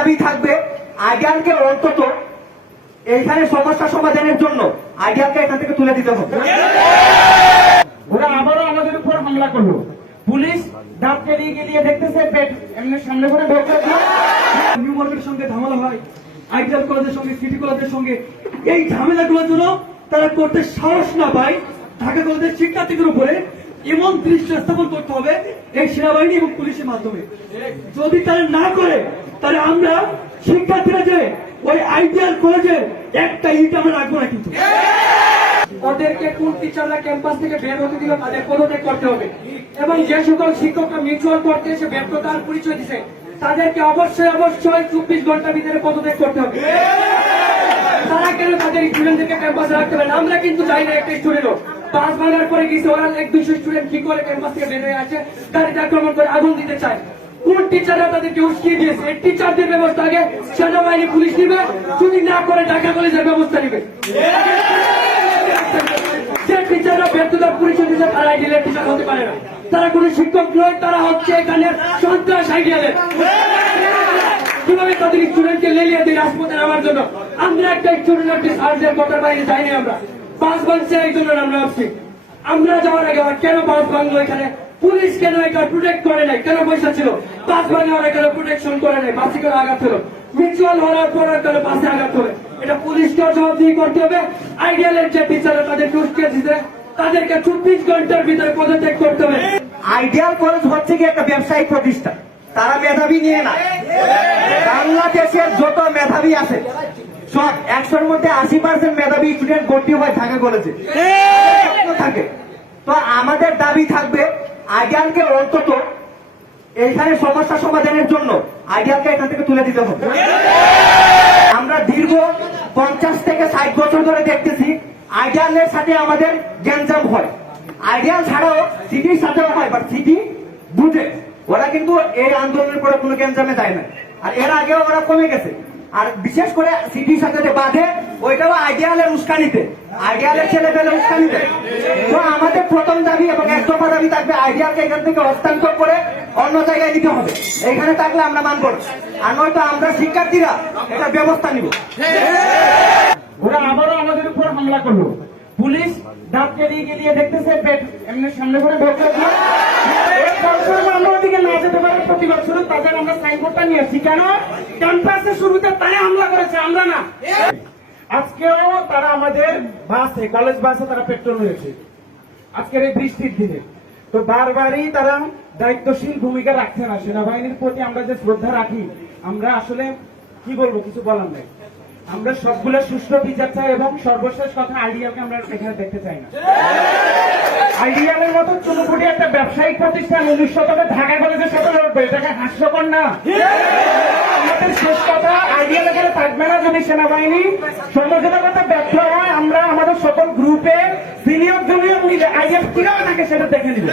দাবি থাকবে আইডিয়ালকে অন্তত এইখানে সমস্যা সমাধানের জন্য আইডিয়ালকে এখান থেকে তুলে দিতে হবে। ওরা আবারও আমাদের উপর হামলা করল। পুলিশ দাঁত কেলিয়ে গেলিয়ে দেখতেছে, পেট এমনি সামনে করে ঢোকা নিউ মার্কেটের সঙ্গে ঝামেলা হয়, আইডিয়াল কলেজের সঙ্গে, সিটি কলেজের সঙ্গে। এই ঝামেলাগুলোর জন্য তারা করতে সাহস না পায়। ঢাকা কলেজের শিক্ষার্থীদের উপরে এমন দৃষ্টি স্থাপন করতে হবে এই সেনাবাহিনী এবং পুলিশের মাধ্যমে। যদি তারা না করে, তাহলে আমরা শিক্ষার্থীরা যে ওই আইডিয়াল কলেজে একটা ইট আমরা রাখব না কিন্তু। ওদেরকে কোন টিচাররা ক্যাম্পাস থেকে বের হতে দিল, তাদের পদত্যাগ করতে হবে। এবং যে সকল শিক্ষকরা মিউচুয়াল করতে এসে ব্যর্থতার পরিচয় দিছে, তাদেরকে অবশ্যই অবশ্যই চব্বিশ ঘণ্টার ভিতরে পদত্যাগ করতে হবে। তারা কেন তাদের স্টুডেন্টদেরকে ক্যাম্পাসে রাখতে পারে? আমরা কিন্তু চাই না একটা স্টুডেন্টও পাঁচ ভাঙার পরে গেছে, ওরা এক দুইশো স্টুডেন্ট কি করে ক্যাম্পাস থেকে বের হয়ে আছে গাড়িতে আক্রমণ করে আগুন দিতে চায়। কোন টিচাররা তাদেরকে উস্কিয়ে দিয়েছে? টিচারদের ব্যবস্থা আগে সেনাবাহিনী, পুলিশ নিবে, যদি না করে ঢাকা কলেজের ব্যবস্থা নিবে। যে টিচাররা ব্যর্থতার পরিচয় দিচ্ছে তারা আইডিয়ালের টিচার হতে পারে না। তারা কোনো শিক্ষক নয়, তারা হচ্ছে এখানে সন্ত্রাস আইডিয়ালের কীভাবে তাদের স্টুডেন্টকে লেলিয়ে দিই রাজপথে নামার জন্য? আমরা একটা স্টুডেন্টের সার্জের কথার বাইরে যাইনি আমরা। বাংছে এই জন্য আমরা ভাবছি। আমরা যাওয়ার আগে কেন পাঁচ বাংলো এখানে? পুলিশ কেন এটা প্রোটেক্ট করে নাই? কেন পয়সা ছিল? পাঁচ ভাঙে ওরা কেন প্রোটেকশন করে নাই? বাসে কেন আঘাত ছিল মিউচুয়াল হওয়ার পর কেন বাসে আঘাত করে এটা পুলিশকে জবাবদিহি করতে হবে। আইডিয়ালের যে টিচাররা তাদের টুস্কে দিতে? তাদেরকে চব্বিশ ঘণ্টার ভিতরে পদত্যাগ করতে হবে। আইডিয়াল কলেজ হচ্ছে কি একটা ব্যবসায়িক প্রতিষ্ঠান। তারা মেধাবী নিয়ে না। বাংলাদেশের যত মেধাবী আছে সব একশোর মধ্যে আশি পার্সেন্ট মেধাবী স্টুডেন্ট ভর্তি হয় ঢাকা কলেজে থাকে। তো আমাদের দাবি থাকবে আইডিয়ালকে অন্তত এইখানে সমস্যা সমাধানের জন্য আইডিয়ালকে এখান থেকে তুলে দিতে হবে। আমরা দীর্ঘ পঞ্চাশ থেকে ষাট বছর ধরে দেখতেছি আইডিয়ালের সাথে আমাদের গ্যাঞ্জাম হয়। আইডিয়াল ছাড়াও সিটির সাথেও হয় বাট সিটি বুঝে। ওরা কিন্তু এই আন্দোলনের পরে কোনো গ্যাঞ্জামে যায় না। আর এর আগেও ওরা কমে গেছে। আর বিশেষ করে সিটির সাথে বাঁধে, ওইটাও আইডিয়ালের উস্কানিতে। আইডিয়ালের ছেলে পেলে উস্কানিতে। তো আমাদের প্রথম দাবি এবং এক দফা দাবি থাকবে আইডিয়ালকে এখান থেকে হস্তান্তর করে অন্য জায়গায় নিতে হবে। এখানে থাকলে আমরা মানব না। আর নয়তো আমরা শিক্ষার্থীরা এটা ব্যবস্থা নিব। ওরা আবারও আমাদের উপর হামলা করল। পুলিশ দাঁত কেলিয়ে গেলিয়ে দেখতেছে, পেট এমনি সামনে করে ঢোকা প্রতিবাদ শুরু তাদের আমরা সাইনবোর্ডটা নিয়ে আসছি কেন? ক্যাম্পাসের শুরুতে তারা হামলা করেছে, আমরা না। আজকেও তারা আমাদের বাসে কলেজ বাসে তারা পেট্রোল হয়েছে আজকের এই বৃষ্টির দিনে। তো বারবারই তারা দায়িত্বশীল ভূমিকা রাখছে না। সেনাবাহিনীর প্রতি আমরা যে শ্রদ্ধা রাখি, আমরা আসলে কি বলব, কিছু বলার নাই। আমরা সবগুলো সুষ্ঠু বিচার চাই এবং সর্বশেষ কথা আইডিয়ালকে আমরা এখানে দেখতে চাই না। আইডিয়ালের মতো চুনুপুটি একটা ব্যবসায়িক প্রতিষ্ঠান উনিশ শতকে ঢাকা কলেজের সাথে লড়বে, এটাকে হাস্যকর না। আমাদের শেষ কথা, আইডিয়াল এখানে থাকবে না যদি সেনাবাহিনী সমঝোতা ব্যর্থ হয়, আমরা আমাদের সকল গ্রুপে সিনিয়র জুনিয়র মিলে আইডিয়াল কীভাবে থাকে সেটা দেখে নিবে।